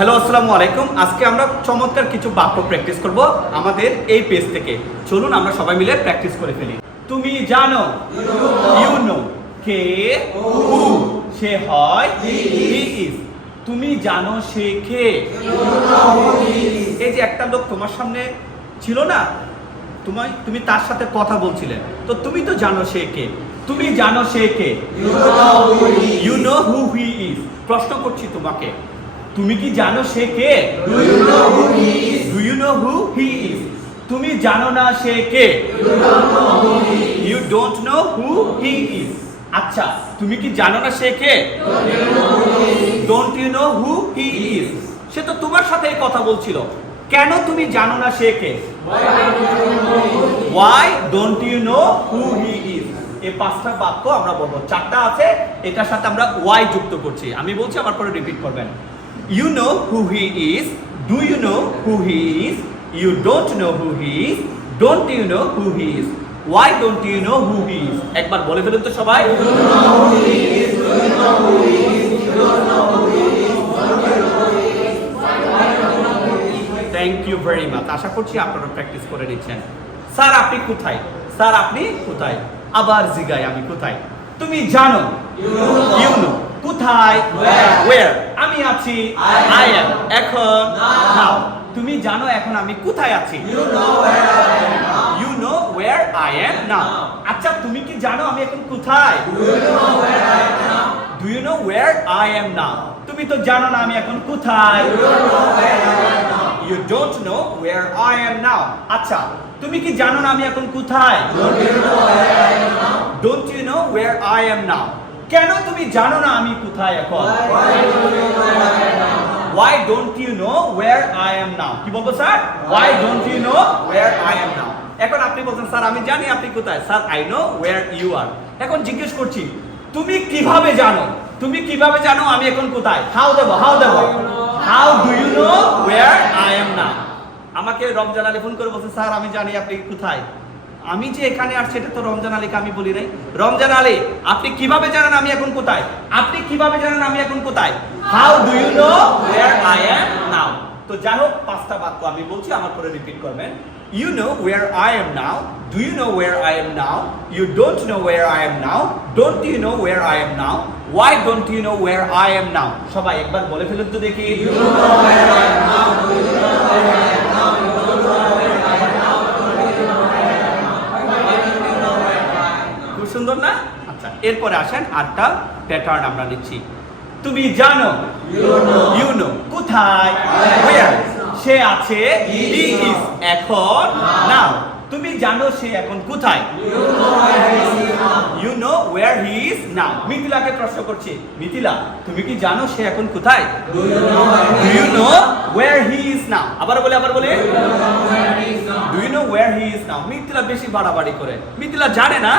Hello আসসালামু আলাইকুম। আজকে আমরা চমৎকার কিছু বাক্য প্র্যাকটিস করব আমাদের এই পেজ থেকে। চলুন আমরা সবাই মিলে প্র্যাকটিস করে ফেলি। তুমি জানো, ইউ নো, কে হু, সে হয় হি ইজ। তুমি জানো সে কে, এই যে একটা লোক তোমার সামনে ছিল না, তুমি তার সাথে কথা বলছিলে, তো তুমি তো জানো সে কে, তুমি জানো সে কে, you know who he is. প্রশ্ন করছি তোমাকে, তুমি কি জানো সে কে? Do you know who he is? তুমি জানো না সে কে? You don't know who he is. আচ্ছা, তুমি কি জানো না সে কে? Don't you know who he is. সে তো তোমার সাথে কথা বলছিল, কেন তুমি জানো না সে কে? Why don't you know who he is? এই পাঁচটা বাক্য আমরা বলবো, চারটা আছে, এটার সাথে আমরা why যুক্ত করছি। আমি বলছি, আমার পরে রিপিট করবেন। You know who he is. Do you know who he is? You don't know who he is. Don't you know who he is? Why don't you know who he is? একবার বলে ফেলুন তো সবাই। You know who he is. Do you know who he is? You don't know who he is. Thank you very much. আশা করছি আপনারা practice করে নিচ্ছেন। স্যার আপনি কোথায়? স্যার আপনি কোথায়? আবার জিগাই, আমি কোথায়? তুমি জানো, ইউ নো। কোথায়? ওয়্যার। আমি আছি, আই অ্যাম। এখন, নাও। তুমি জানো এখন আমি কোথায় আছি? You know where I am now. আচ্ছা, তুমি কি জানো আমি এখন কোথায়? Do you know where I am now. তুমি তো জানো না আমি এখন কোথায়? You don't know where I am now. আচ্ছা, তুমি কি জানো না আমি এখন কোথায়? Don't you know where I am now? কেন তুমি জানো না আমি কোথায় এখন? Why don't you know where I am now? কি বলবো sir? Why don't you know where I am now? এখন আপনি বলছেন স্যার আমি জানি আপনি কোথায়। Sir I know where you are. এখন জিজ্ঞেস করছি, তুমি কিভাবে জানো? তুমি কিভাবে জানো আমি এখন কোথায়? How Dev? How do you know where I am now? আমাকে রমজান আলী ফোন করে বলছে স্যার আমি জানি আপনি কোথায়। আমি যে এখানে আসছি এটা তো রমজান আলীকে আমি বলি নাই। রমজান আলী, আপনি কিভাবে জানেন আমি এখন কোথায়? আপনি কিভাবে জানেন আমি এখন কোথায়? How do you know where I am now? তো যাই হোক, পাঁচটা বাক্য আমি বলছি, আমার পরে রিপিট করবেন। You know where I am now. Do you know where I am now? You don't know where I am now. Don't you know where I am now? Why don't you know where I am now? সবাই একবার বলে ফেলুন তো দেখি। You know where I am now. Do you know where I am now? You don't know where I am now. Don't you know where I am now? Why don't you know where I am now? খুব সুন্দর না? আচ্ছা, এরপরে আসেন আরেকটা pattern আমরা নিচ্ছি। তুমি জানো, you know, কোথায়? Where? সে আছে, he is, এখন, now. তুমি জানো সে এখন কোথায়? You know where he is now. মিথিলাকে প্রশ্ন করছি, মিথিলা তুমি কি জানো সে এখন কোথায়? Do you know where he is now? আবার বলে Do you know where he is now? Mithila বেশি বাড়াবাড়ি করে, মিথিলা জানে না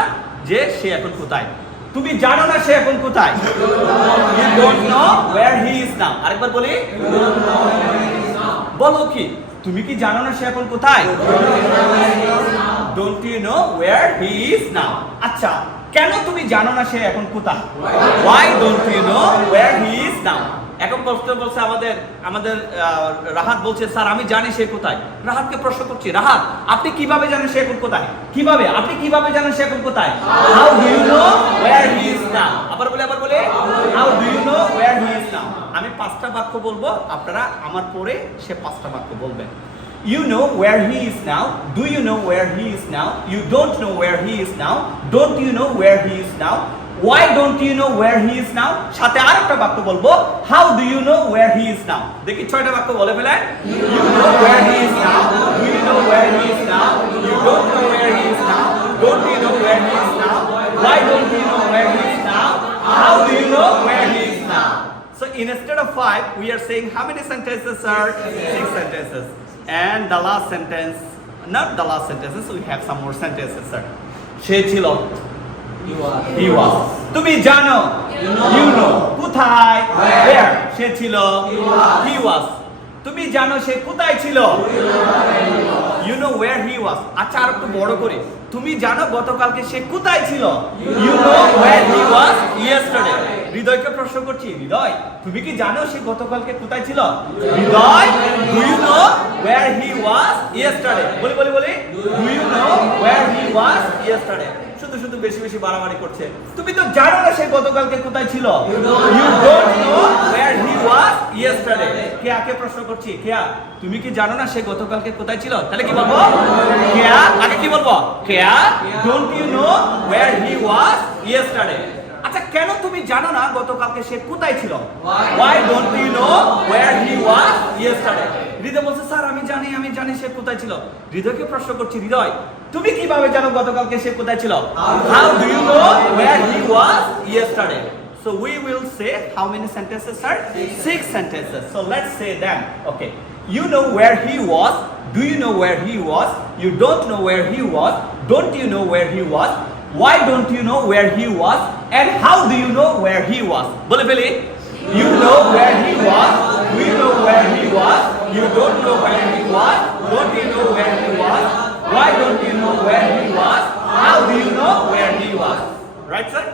যে সে এখন কোথায়। তুমি জানো না সে এখন কোথায়? You don't know where he is now. আরেকবার বলি, বলো কি, তুমি কি জানো না সে এখন কোথায়? Don't you know where he is now? আচ্ছা, কেন তুমি জানো না সে এখন কোথায়? Why don't you know where he is now? এখন প্রশ্ন বলছে আমাদের রাহাত বলছে স্যার আমি জানি সে কোথায়। রাহাতকে প্রশ্ন করছি, রাহাত আপনি কিভাবে জানেন সে এখন কোথায়? আপনি কিভাবে জানেন সে এখন কোথায়? How do you know where he is now? আবার বলে How do you know where he is now? আমি পাঁচটা বাক্য বলবো, আপনারা আমার পরে সে পাঁচটা বাক্য বলবেন। You know where he is now. Do you know where he is now? You don't know where he is now. Don't you know where he is now? Why don't you know where he is now? সাথে আরেকটা বাক্য বলবো, how do you know where he is now? দেখি ছয়টা বাক্য বলে ফেলেন। You know where he is now. Do you know where he is now? You don't know where he is now. Don't you know where he is now? Why don't you know where he is now? How do you know where he is now? So instead of 5, we are saying how many sentences, sir? 6 sentences. And the last sentence, not the last sentences, we have some more sentences, sir. সে ছিল, he was. তুমি জানো, you know. কোথায়? Where? সে ছিল, he was. তুমি জানো সে কোথায় ছিল? You know where he was. আচ্ছা আর একটু বড় করে, তুমি জানো গতকালকে সে কোথায় ছিল? You know where he was yesterday. হৃদয়কে প্রশ্ন করছি, হৃদয় তুমি কি জানো সে গতকালকে কোথায় ছিল? হৃদয়, do you know where he was yesterday? বলি বলি বলি, do you know where he was yesterday? শুধু শুধু বেশি বেশি বাড়াবাড়ি করছে। তুমি তো জানো না সে গতকালকে কোথায় ছিল। You don't know where he was yesterday. কেয়াকে প্রশ্ন করছি, কেয়া তুমি কি জানো না সে গতকালকে কোথায় ছিল? তাহলে কি বলবো? কেয়া আগে কি বলবো? কেয়া, don't you know where he was yesterday? আচ্ছা কেন তুমি জানো না গতকালকে সে কোথায় ছিল? Why don't you know where he was yesterday? হৃদয় বলছে স্যার আমি জানি সে কোথায় ছিল। হৃদয়কে প্রশ্ন করছি, হৃদয় তুমি কিভাবে জানো গতকালকে সে কোথায় ছিল? How do you know where he was yesterday? So we will say how many sentences, sir? 6 sentences. So let's say them. Okay. You know where he was. Do you know where he was? You don't know where he was. Don't you know where he was? Why don't you know where he was? And how do you know where he was? বলে ফেলি, you know where he was. Do you know where he was? You don't know where he was. Don't you know where he was? Why don't you know where he was? How do you know where he was? Right, sir?